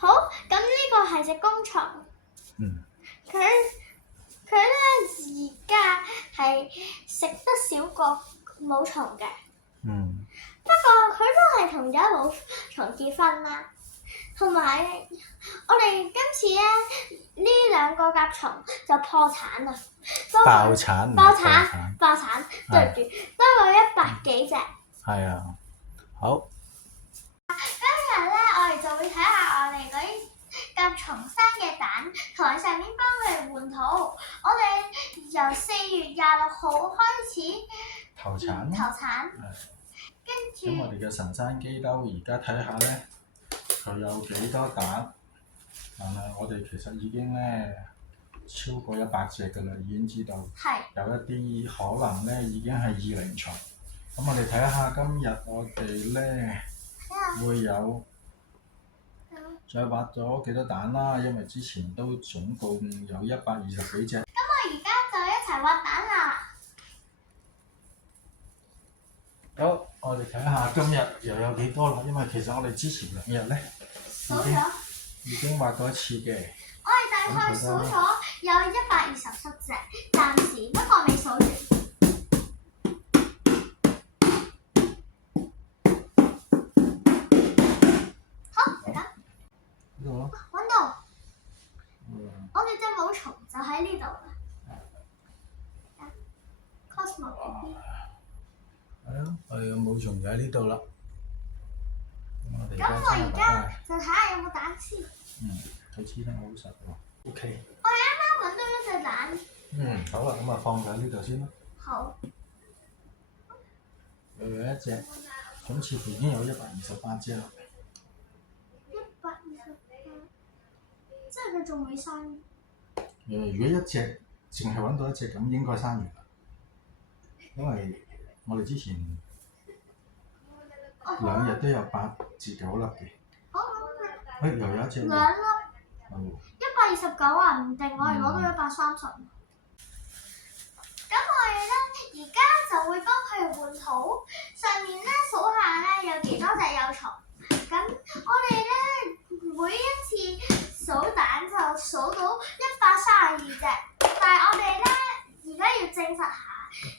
好，咁呢個係隻公蟲。佢咧而家係食得少過母蟲嘅。不過佢都係同咗母蟲結婚啦。同埋我哋今次咧呢兩個甲蟲就破產啦。爆產，對唔住，多過100幾隻。係啊，好。今日咧，我哋就會睇下我哋嗰啲甲蟲生嘅蛋，台上面幫佢哋換土。我哋由4月26號開始投產。跟住咁我哋嘅神山基兜而家睇下咧，佢有幾多蛋？但係我哋其實已經咧超過100隻㗎啦，已經知道。有一啲可能咧已經係二齡蟲。咁我哋睇下今日我哋咧會有再挖咗幾多蛋啦，因為之前都總共有120幾隻。咁我而家就一齊挖蛋啦。好，我哋睇下今日又有幾多啦，因為其實我哋之前2日咧已經挖過一次嘅。我哋大概數咗有127隻，暫時不過未數完。好，嚟緊。呢度咯。揾到。我哋隻母蟲就喺呢度啦。Cosmo BB。係咯，我哋嘅母蟲就喺呢度啦。咁我而家就睇下有冇蛋先。佢黐得好實喎。OK。我哋啱啱揾到一隻蛋。好啦，咁啊放喺呢度先啦。好。又有一隻，咁似乎已經有128隻啦。128，即係佢仲未生。如果一隻淨係揾到一隻，咁應該生完啦。因為我哋之前2日都有8至9粒嘅。又有一隻。2粒。129啊，唔定我哋攞到130。咁我哋咧而家就會幫佢哋換土，上面咧數下咧有幾多隻幼蟲。咁我哋咧每一次數蛋就數到132隻，但係我哋咧而家要證實下，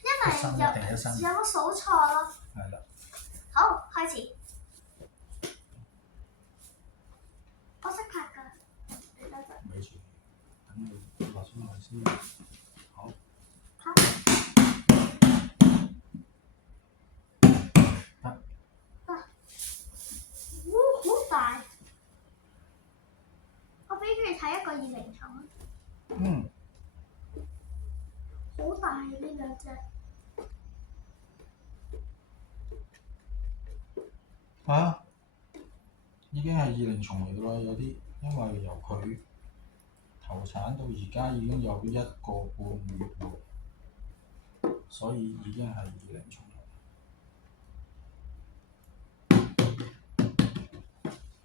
因為有冇數錯咯。係啦。好，開始。我識拍㗎。咪住，等你落咗落先。好。好大！我俾佢哋睇一個二齡蟲。好大呢兩隻。已經係二齡蟲嚟㗎啦，有啲因為由佢投產到而家已經有1個半月喎，所以已經係二齡蟲啦。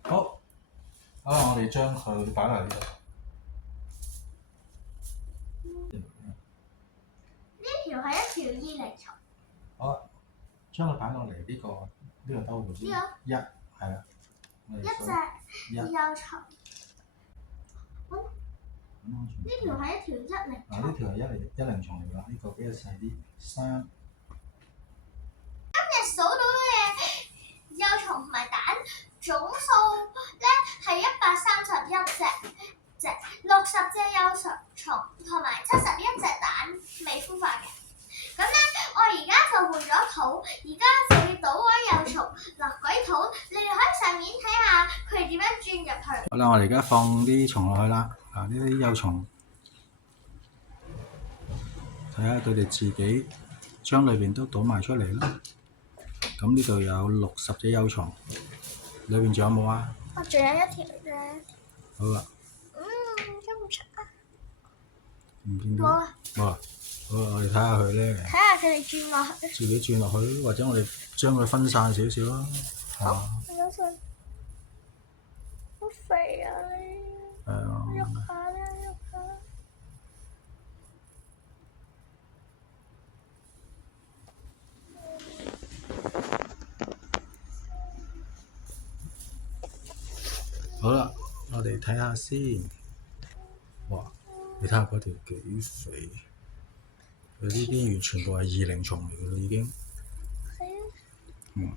好，我哋將佢擺落呢度。呢條係一條二齡蟲。好，將佢擺落嚟呢個兜度先。1，係啦。一隻幼蟲。呢條係一條1齡蟲。呢條係一齡蟲嚟㗎，呢個比較細啲。3。今日數到嘅幼蟲同埋蛋總數咧係131隻，60隻幼蟲同埋71隻蛋未孵化嘅。咁咧，我而家就換咗土，而家就要倒位幼蟲落鬼土，你哋可以上面睇下佢哋點樣轉入去。好啦，我哋而家放啲蟲落去啦。呢啲幼蟲，睇下佢哋自己將裏邊都倒埋出嚟啦。咁呢度有60隻幼蟲，裏邊仲有冇啊？仲有一條啫。好啦。咁長啊？唔見到。冇啦。冇啦。好，我哋睇下佢咧。睇下佢哋轉落去。自己轉落去，或者我哋將佢分散少少啦。好肥啊你！係啊。喐下啦，喐下。好啦，哋睇下先。哇！你睇下嗰條幾肥，佢呢啲完全部係異靈蟲嚟嘅啦，已經。係啊。嗯。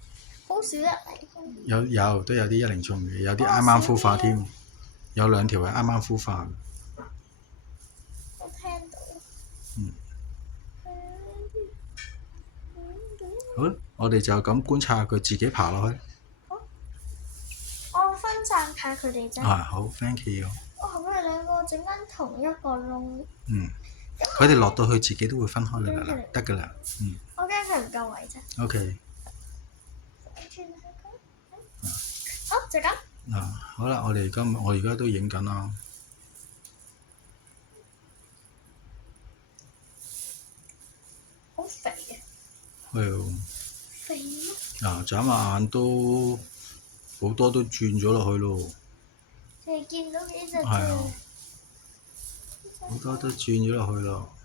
好少人嚟。都有啲一靈蟲嘅，有啲啱啱孵化添，有2條係啱啱孵化嘅。我聽到。嗯。好啦，我哋就咁觀察下佢自己爬落去。我分散下佢哋啫。好 ，thank you。佢哋2個整緊同一個窿。嗯。佢哋落到去自己都會分開㗎啦，得㗎啦。我驚佢唔夠位啫。OK。好，就咁。好啦，我而家都影緊啦。好肥嘅。係喎。肥咯。眨下眼都好多都轉咗落去咯。你見到幾隻？係啊。好多都轉咗落去咯。